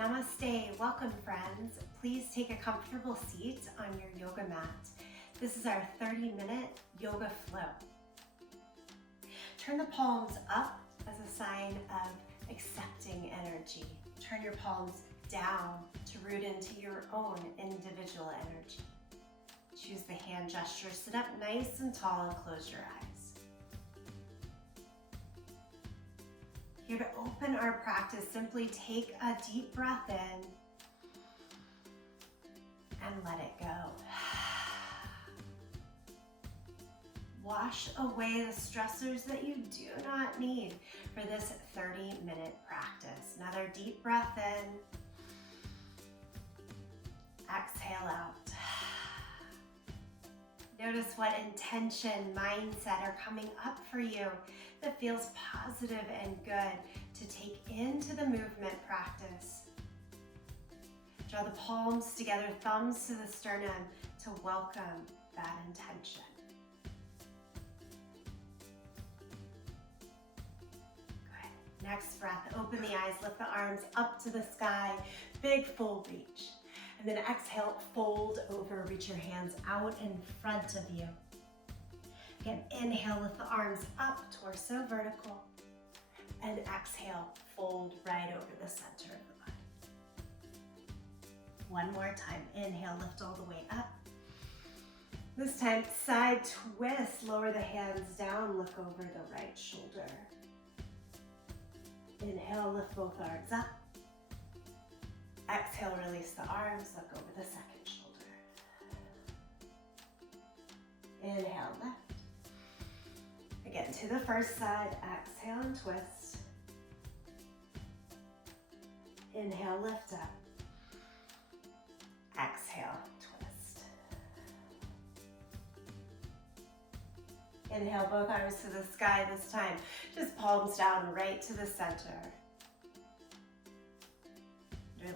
Namaste, welcome friends. Please take a comfortable seat on your yoga mat. This is our 30-minute yoga flow. Turn the palms up as a sign of accepting energy. Turn your palms down to root into your own individual energy. Choose the hand gesture. Sit up nice and tall and close your eyes. Here to open our practice, simply take a deep breath in and let it go. Wash away the stressors that you do not need for this 30-minute practice. Another deep breath in. Exhale out. Notice what intention, mindset are coming up for you that feels positive and good to take into the movement practice. Draw the palms together, thumbs to the sternum to welcome that intention. Good. Next breath, open the eyes, lift the arms up to the sky, big full reach. And then exhale, fold over, reach your hands out in front of you. Again, inhale, lift the arms up, torso vertical. And exhale, fold right over the center of the body. One more time, inhale, lift all the way up. This time, side twist, lower the hands down, look over the right shoulder. Inhale, lift both arms up. Exhale, release the arms, look over the second shoulder. Inhale, lift. Again, to the first side, exhale and twist. Inhale, lift up. Exhale, twist. Inhale, both arms to the sky this time. Just palms down right to the center.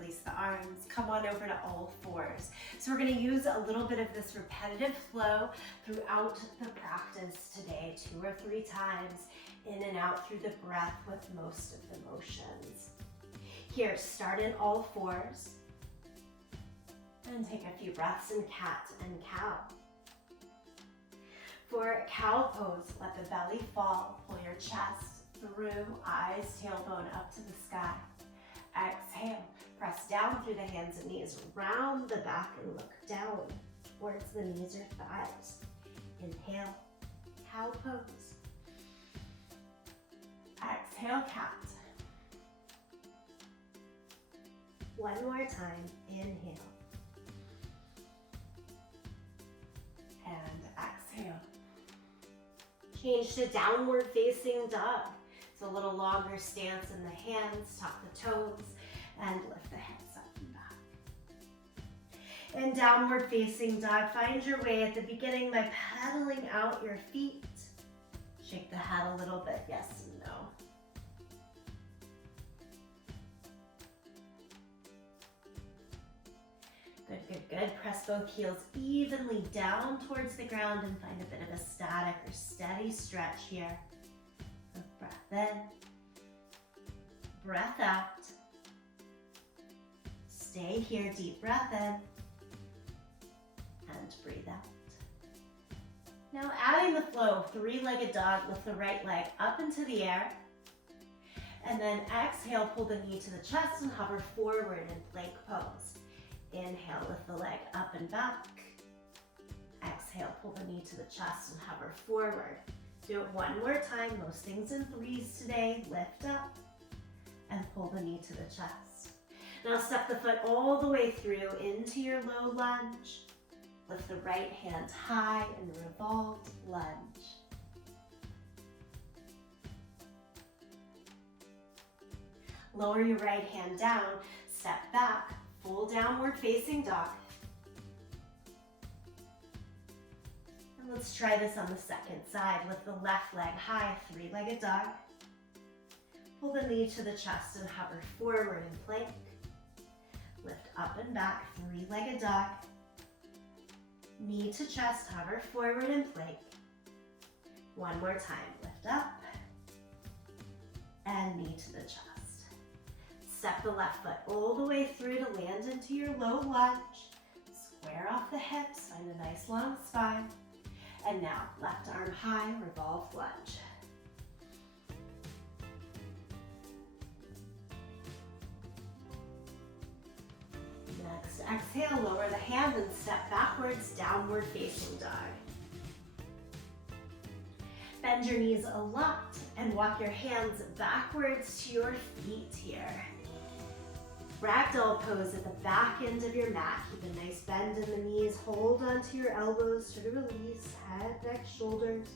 Release the arms, come on over to all fours. So we're going to use a little bit of this repetitive flow throughout the practice today, 2 or 3 times, in and out through the breath with most of the motions. Here, start in all fours, and take a few breaths in cat and cow. For cow pose, let the belly fall, pull your chest through, eyes, tailbone up to the sky. Exhale, press down through the hands and knees, round the back and look down towards the knees or thighs. Inhale, cow pose. Exhale, cat. One more time, inhale. And exhale. Change to downward facing dog. It's a little longer stance in the hands, tuck the toes, and lift the hips up and back. In downward facing dog, find your way at the beginning by pedaling out your feet. Shake the head a little bit, yes and no. Good, good, good. Press both heels evenly down towards the ground and find a bit of a static or steady stretch here. Breath in, breath out. Stay here, deep breath in, and breathe out. Now adding the flow, 3-legged dog, lift the right leg up into the air, and then exhale, pull the knee to the chest and hover forward in plank pose. Inhale, lift the leg up and back. Exhale, pull the knee to the chest and hover forward. Do it one more time, most things in 3s today. Lift up and pull the knee to the chest. Now step the foot all the way through into your low lunge. Lift the right hand high in revolved lunge. Lower your right hand down, step back, full downward facing dog. Let's try this on the second side. Lift the left leg high, 3-legged dog. Pull the knee to the chest and hover forward in plank. Lift up and back, 3-legged dog. Knee to chest, hover forward in plank. One more time, lift up and knee to the chest. step the left foot all the way through to land into your low lunge. Square off the hips, find a nice long spine. And now, left arm high, revolve lunge. Next, exhale, lower the hand and step backwards, downward facing dog. Bend your knees a lot and walk your hands backwards to your feet here. Ragdoll pose at the back end of your mat. Keep a nice bend in the knees. Hold onto your elbows to release. Head, neck, shoulders.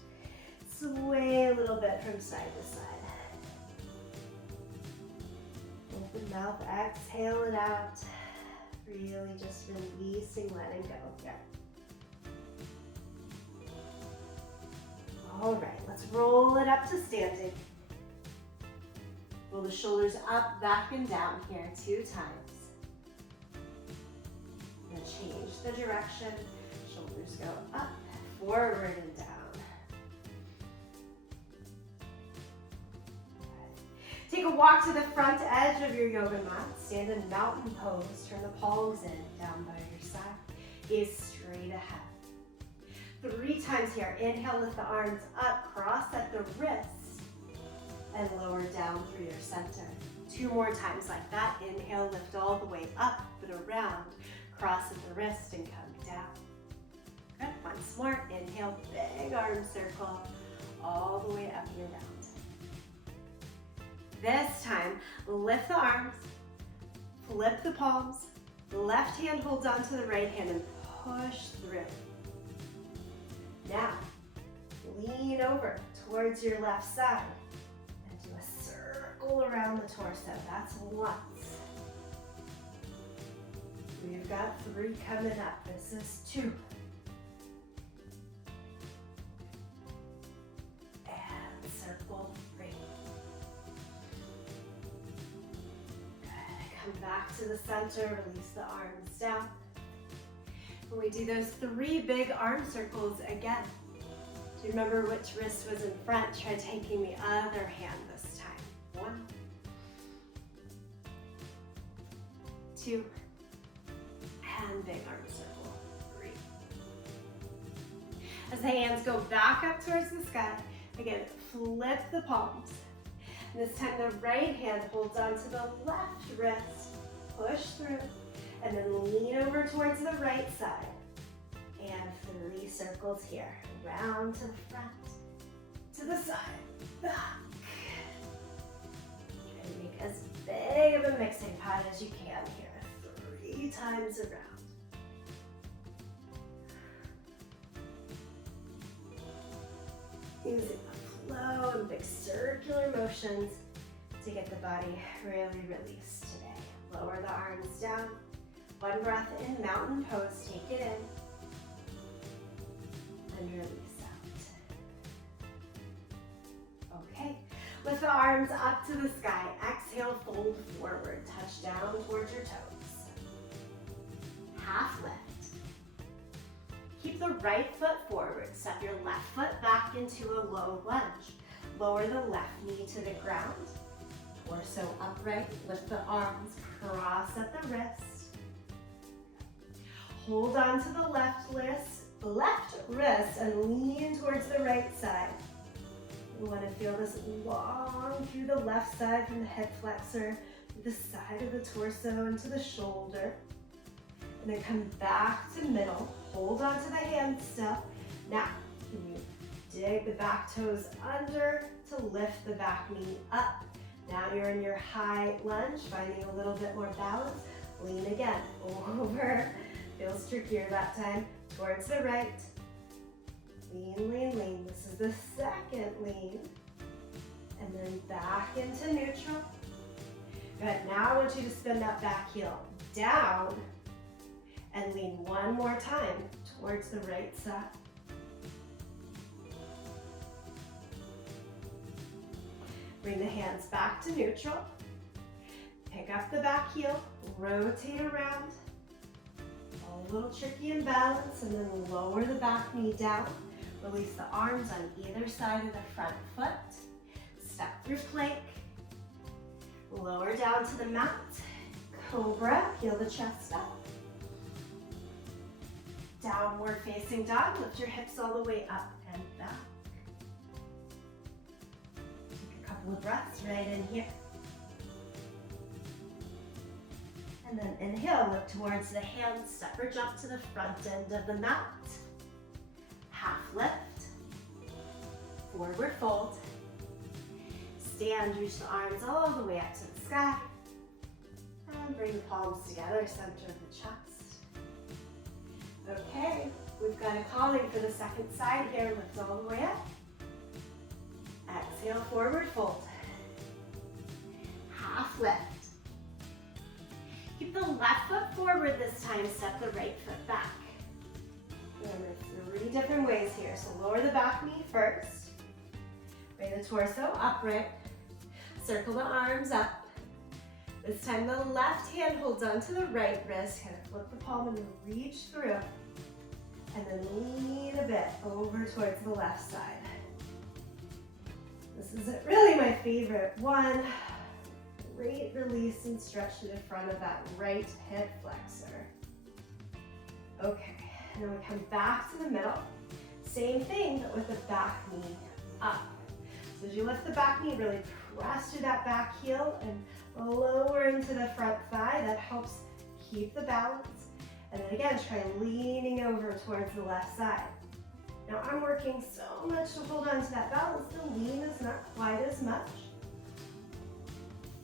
Sway a little bit from side to side. Open mouth, exhale it out. Really just releasing, letting go here. All right, let's roll it up to standing. Roll the shoulders up, back, and down here 2 times. And change the direction. Shoulders go up, forward, and down. Take a walk to the front edge of your yoga mat. Stand in mountain pose. Turn the palms in, down by your side. Gaze straight ahead. 3 times here. Inhale, lift the arms up, cross at the wrists, and lower down through your center. 2 more times like that. Inhale, lift all the way up and around. Cross at the wrist and come down. Good. Once more. Inhale, big arm circle, all the way up and around. This time, lift the arms, flip the palms, left hand holds onto the right hand and push through. Now, lean over towards your left side and do a circle around the torso. That's once. We've got 3 coming up. This is 2. And circle 3. Good. Come back to the center, release the arms down. When we do those 3 big arm circles again, do you remember which wrist was in front? Try taking the other hand this time. 1, 2, and big arm circle, 3. As the hands go back up towards the sky, again, flip the palms. And this time the right hand holds onto the left wrist, push through, and then lean over towards the right side. And 3 circles here. Round to the front, to the side, back. Try to make as big of a mixing pot as you can here. 3 times around. Using the flow and big circular motions to get the body really released today. Lower the arms down. 1 breath in, mountain pose, take it in. And release out. Okay, lift the arms up to the sky. Exhale, fold forward. Touch down towards your toes. Half lift. Keep the right foot forward. Step your left foot back into a low lunge. Lower the left knee to the ground. Torso upright. Lift the arms. Cross at the wrist. Hold on to the left wrist and lean towards the right side. You want to feel this long through the left side from the hip flexor, to the side of the torso and to the shoulder. And then come back to middle. Hold on to the hand still. Now, can you dig the back toes under to lift the back knee up. Now you're in your high lunge, finding a little bit more balance. Lean again, over. Feels trickier that time. Towards the right. Lean, lean, lean. This is the second lean. And then back into neutral. Good. Now I want you to spin that back heel down and lean 1 more time towards the right side. Bring the hands back to neutral. Pick up the back heel, rotate around. A little tricky in balance, and then lower the back knee down. Release the arms on either side of the front foot. Step through plank. Lower down to the mat. Cobra, peel the chest up. Downward facing dog, lift your hips all the way up and back. Take a couple of breaths right in here. And then inhale, look towards the hands, step or jump to the front end of the mat. Half lift, forward fold. Stand, reach the arms all the way up to the sky. And bring the palms together, center of the chest. Okay, we've got a calling for the second side here. Lift all the way up. Exhale, forward fold. Half lift. Keep the left foot forward this time, step the right foot back. Remember, 3 different ways here. So lower the back knee first. Bring the torso upright. Circle the arms up. This time the left hand holds onto the right wrist. Kind of flip the palm and reach through. And then lean a bit over towards the left side. This is really my favorite one. Great release and stretch to the front of that right hip flexor. Okay, and then we come back to the middle. Same thing, but with the back knee up. So as you lift the back knee, really press through that back heel and lower into the front thigh. That helps keep the balance. And then again, try leaning over towards the left side. Now I'm working so much to hold on to that balance, the lean is not quite as much.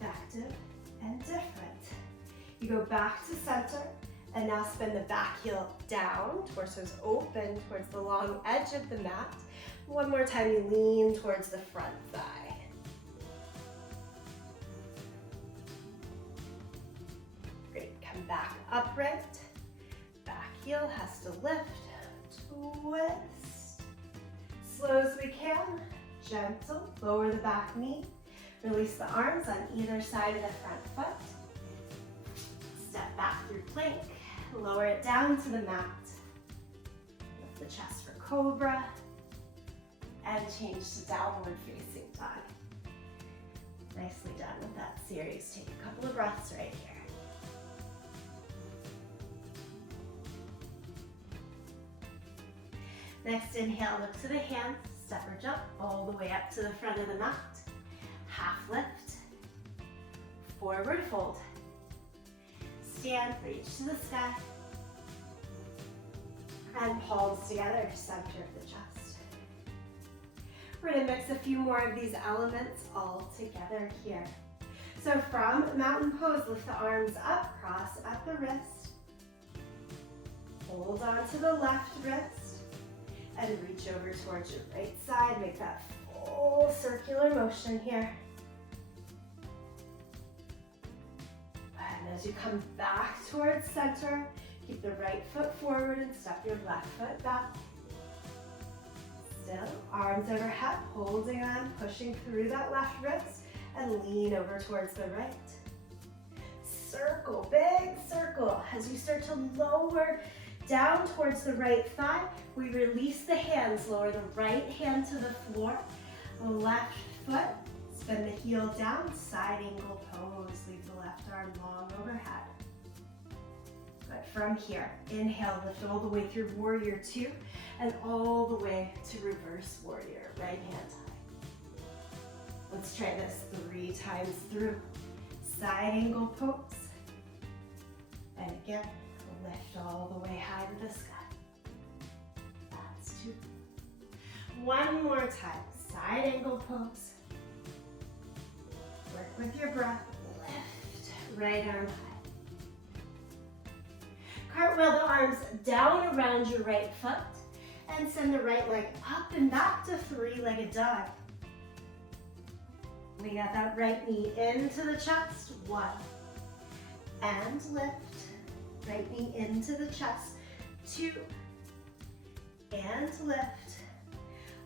Effective and different. You go back to center and now spin the back heel down, torso's open towards the long edge of the mat. One more time, you lean towards the front thigh. Great, come back upright. Back heel has to lift, twist. Slow as we can, gentle, lower the back knee. Release the arms on either side of the front foot. Step back through plank, lower it down to the mat. Lift the chest for cobra, and change to downward facing dog. Nicely done with that series. Take a couple of breaths right here. Next, inhale, look to the hands, step or jump all the way up to the front of the mat. Half lift, forward fold. Stand, reach to the sky. And palms together, center of the chest. We're gonna mix a few more of these elements all together here. So from mountain pose, lift the arms up, cross at the wrist. Hold on to the left wrist and reach over towards your right side. Make that full circular motion here. And as you come back towards center, keep the right foot forward and step your left foot back. Still, arms overhead, holding on, pushing through that left wrist, and lean over towards the right. Circle, big circle. As you start to lower down towards the right thigh, we release the hands, lower the right hand to the floor, left foot, spin the heel down, side angle pose, leave the left arm long overhead. But from here, inhale, lift all the way through warrior two, and all the way to reverse warrior, right hand high. Let's try this 3 times through. Side angle pose, and again, lift all the way high to the sky. That's 2. One more time, side angle pose. Work with your breath, lift, right arm high. Cartwheel the arms down around your right foot and send the right leg up and back to 3-legged dog. We got that right knee into the chest, 1, and lift. Right knee into the chest, 2, and lift.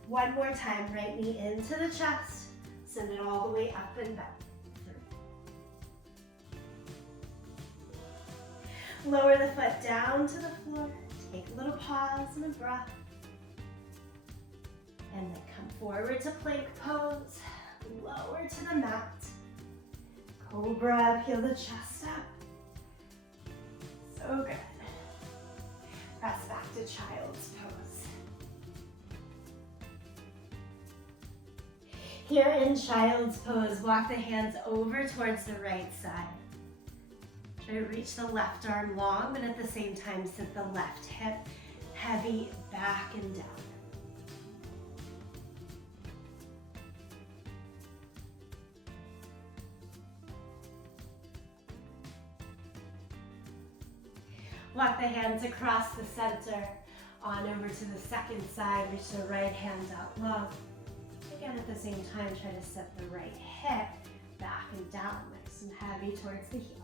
One more time, right knee into the chest, send it all the way up and back, 3. Lower the foot down to the floor, take a little pause and a breath. And then come forward to plank pose, lower to the mat. Cobra, peel the chest up. So good. Press back to child's pose. Here in child's pose, walk the hands over towards the right side. Try to reach the left arm long, but at the same time, sit the left hip heavy back and down. Walk the hands across the center, on over to the second side, reach the right hand out long. Again, at the same time, try to set the right hip back and down, nice and heavy towards the heel.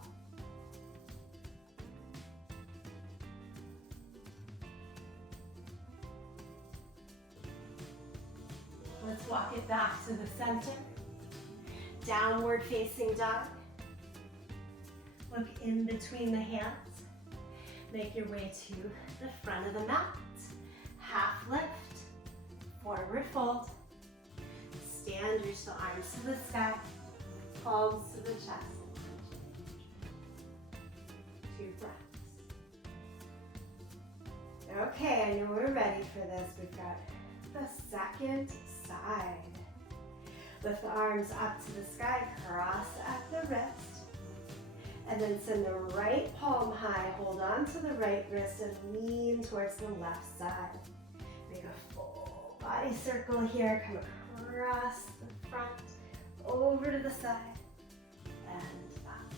Let's walk it back to the center. Downward facing dog. Look in between the hands. Make your way to the front of the mat. Half lift, forward fold. Stand, reach the arms to the sky, palms to the chest. 2 breaths. Okay, I know we're ready for this. We've got the second side. Lift the arms up to the sky, cross at the wrist. And then send the right palm high, hold on to the right wrist and lean towards the left side. Make a full body circle here, come across the front, over to the side, and back.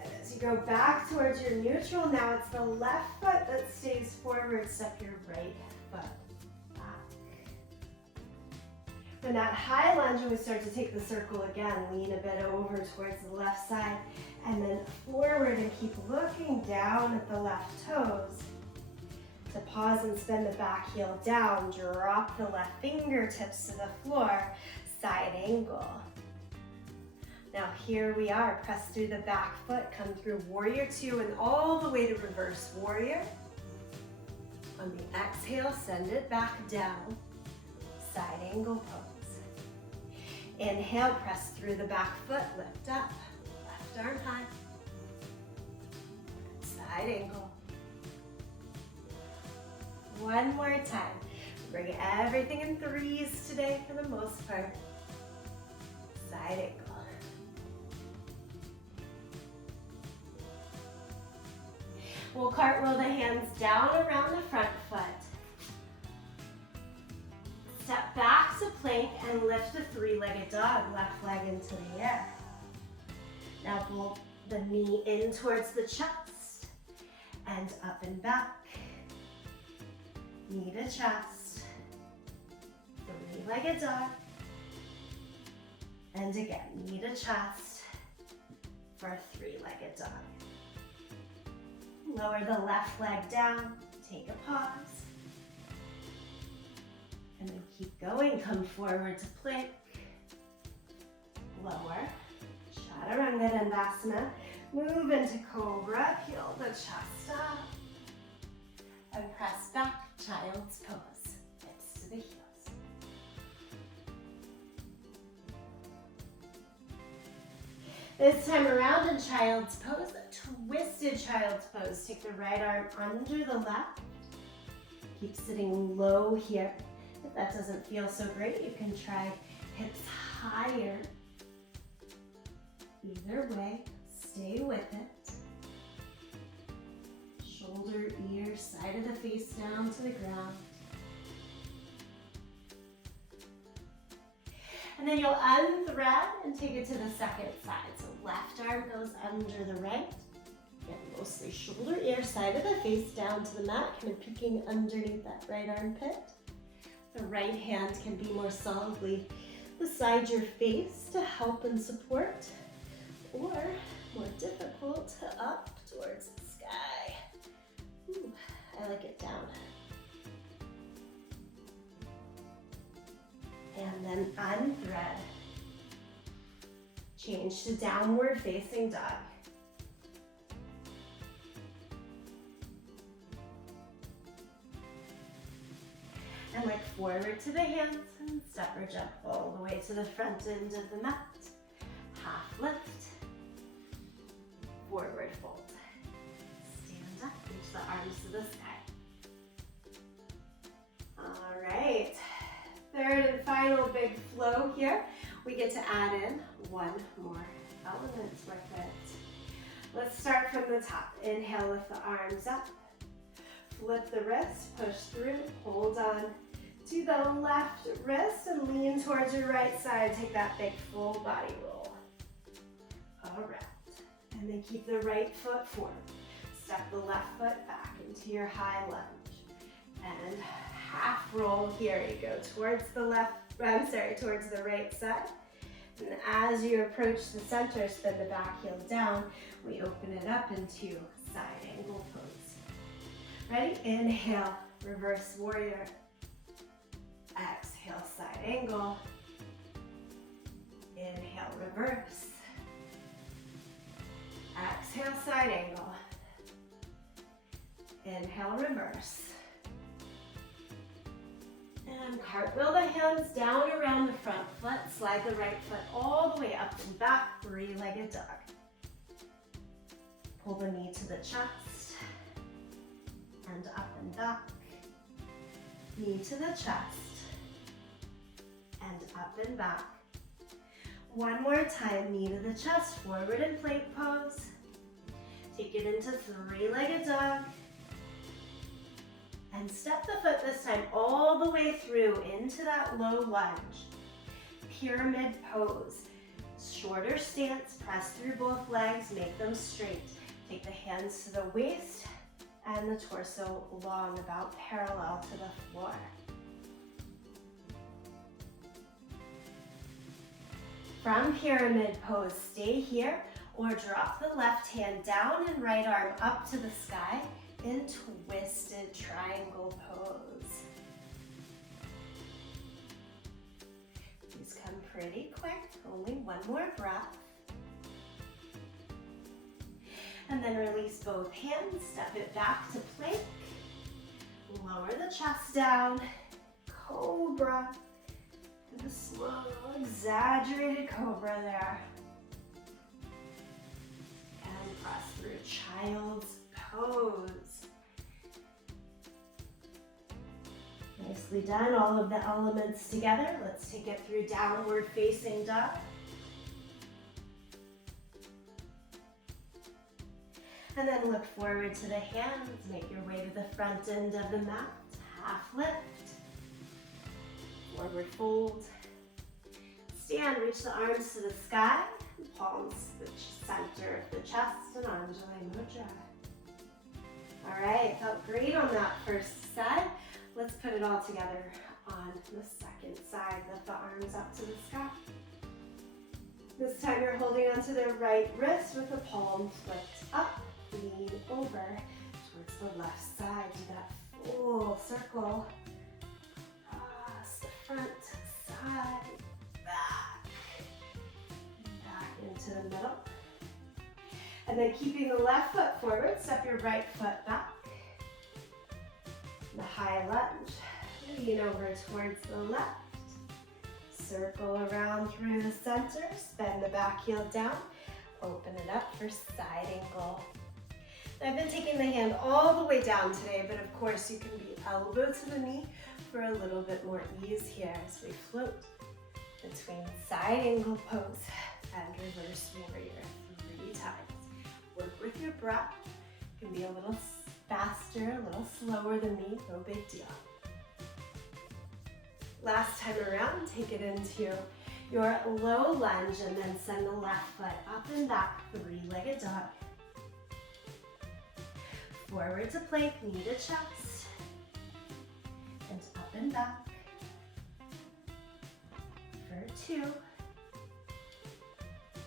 And as you go back towards your neutral, now it's the left foot that stays forward, step your right foot back. From that high lunge, when we start to take the circle again, lean a bit over towards the left side, and then forward and keep looking down at the left toes. To pause and spin the back heel down, drop the left fingertips to the floor, side angle. Now here we are, press through the back foot, come through warrior 2 and all the way to reverse warrior. On the exhale, send it back down, side angle pose. Inhale, press through the back foot, lift up, left arm high, side angle. One more time. Bring everything in 3s today for the most part. Side angle. We'll cartwheel the hands down around the front foot. Step back to plank and lift the 3-legged dog, left leg into the air. Now pull the knee in towards the chest and up and back. Knee to chest. 3-legged dog. And again, knee to chest for a 3-legged dog. Lower the left leg down, take a pause. And then keep going, come forward to plank. Lower, Chaturanga Dandasana. Move into Cobra, peel the chest up. And press back, child's pose, hips to the heels. This time around in child's pose, twisted child's pose. Take the right arm under the left. Keep sitting low here. If that doesn't feel so great, you can try hips higher. Either way, stay with it. Shoulder, ear, side of the face down to the ground. And then you'll unthread and take it to the second side. So left arm goes under the right. Again, mostly shoulder, ear, side of the face down to the mat, kind of peeking underneath that right armpit. The right hand can be more solidly beside your face to help and support, or more difficult, up towards the sky. Ooh, I like it down. And then unthread. Change to downward facing dog. And look forward to the hands and step or jump all the way to the front end of the mat. half lift, forward fold. Stand up, reach the arms to the sky. All right, third and final big flow here. We get to add in one more element with it. Let's start from the top. Inhale, lift the arms up. Flip the wrist, push through, hold on to the left wrist and lean towards your right side. Take that big full body roll around. And then keep the right foot forward. Step the left foot back into your high lunge. And half roll here. You go towards the towards the right side. And as you approach the center, spin the back heel down. We open it up into side angle pose. Ready? Inhale, reverse warrior. Exhale, side angle. Inhale, reverse. Exhale, side angle. Inhale, reverse. And cartwheel the hands down around the front foot. Slide the right foot all the way up and back, three-legged dog. Pull the knee to the chest. And up and back. Knee to the chest. And up and back. One more time, knee to the chest, forward in plank pose. Take it into three-legged dog. And step the foot this time all the way through into that low lunge. Pyramid pose. Shorter stance, press through both legs, make them straight. Take the hands to the waist and the torso long, about parallel to the floor. From pyramid pose, stay here or drop the left hand down and right arm up to the sky in twisted triangle pose. These come pretty quick, only one more breath. And then release both hands, step it back to plank. Lower the chest down, cobra. Do the slow, exaggerated cobra there. And press through child's pose. Nicely done, all of the elements together. Let's take it through downward facing dog. And then look forward to the hands. Make your way to the front end of the mat. Half lift. Forward fold. Stand, reach the arms to the sky. Palms to the center of the chest and Anjali Mudra. All right, felt great on that first side. Let's put it all together on the second side. Lift the arms up to the sky. This time you're holding onto the right wrist with the palm flipped up. Lean over towards the left side. Do that full circle. Across the front, side, back. Back into the middle. And then keeping the left foot forward, step your right foot back. The high lunge. Lean over towards the left. Circle around through the center. Bend the back heel down. Open it up for side angle. I've been taking the hand all the way down today, but of course you can be elbow to the knee for a little bit more ease here as we float between side angle pose and reverse warrior 3 times. Work with your breath. It can be a little faster, a little slower than me, no big deal. Last time around, take it into your low lunge and then send the left foot up and back, three-legged dog. Forward to plank, knee to chest, and up and back for 2,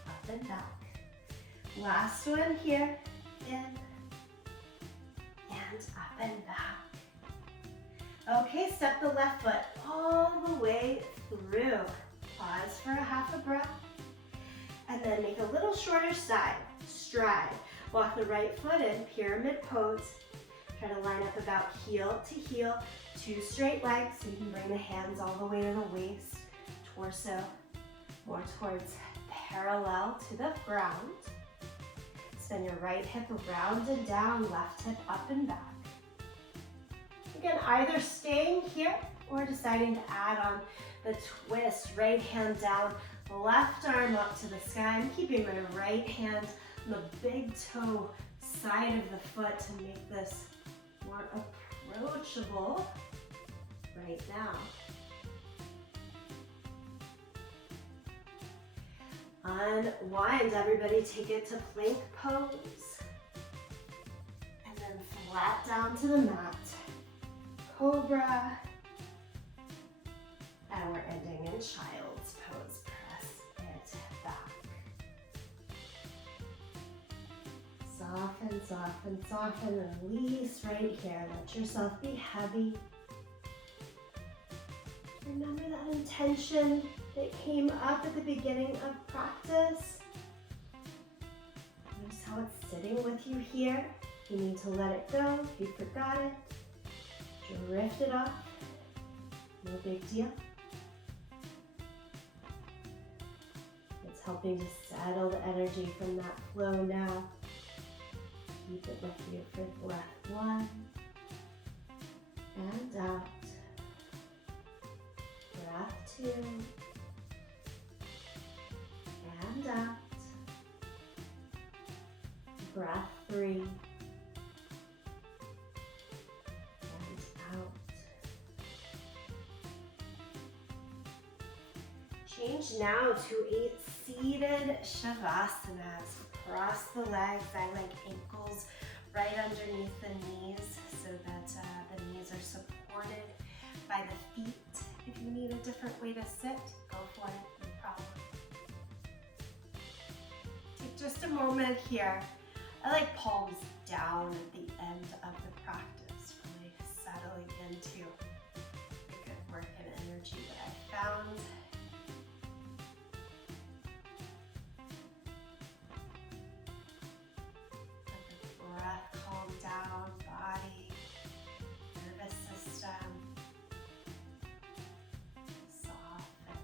up and back. Last one here, in, and up and back. Okay, step the left foot all the way through. Pause for a half a breath, and then make a little shorter stride. Walk the right foot in, pyramid pose. Try to line up about heel to heel, 2 straight legs, so you can bring the hands all the way to the waist, torso, more towards parallel to the ground. Spin your right hip around and down, left hip up and back. Again, either staying here or deciding to add on the twist. Right hand down, left arm up to the sky. I'm keeping my right hand on the big toe side of the foot to make this more approachable right now. Unwind, everybody, take it to plank pose. And then flat down to the mat. Cobra. And we're ending in child's pose. Press it back. Soften, soften, soften, release right here. Let yourself be heavy. Remember that intention that came up at the beginning of practice. Notice how it's sitting with you here. You need to let it go if you forgot it. Drift it off. No big deal. It's helping to settle the energy from that flow now. Keep it with you for breath 1. And out. Breath 2. And out. Breath 3. And out. Change now to a seated Shavasana. Cross the legs, I like ankles right underneath the knees so that the knees are supported by the feet. If you need a different way to sit, go for it, no problem. Take just a moment here. I like palms down at the end of the practice, really settling into the good work and energy that I found. Breath calm down, body, nervous system, soften.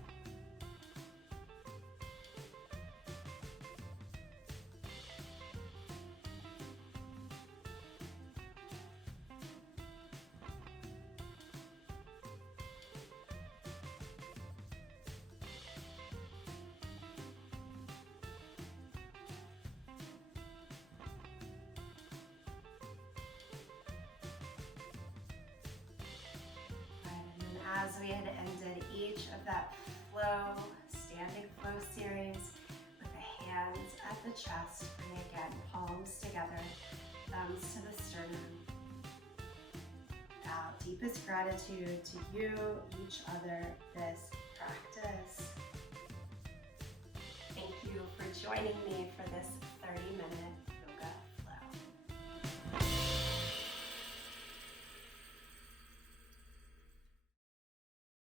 As we had ended each of that flow, standing flow series with the hands at the chest, bring again palms together, thumbs to the sternum. Now, deepest gratitude to you, each other, this practice. Thank you for joining me for this 30-minute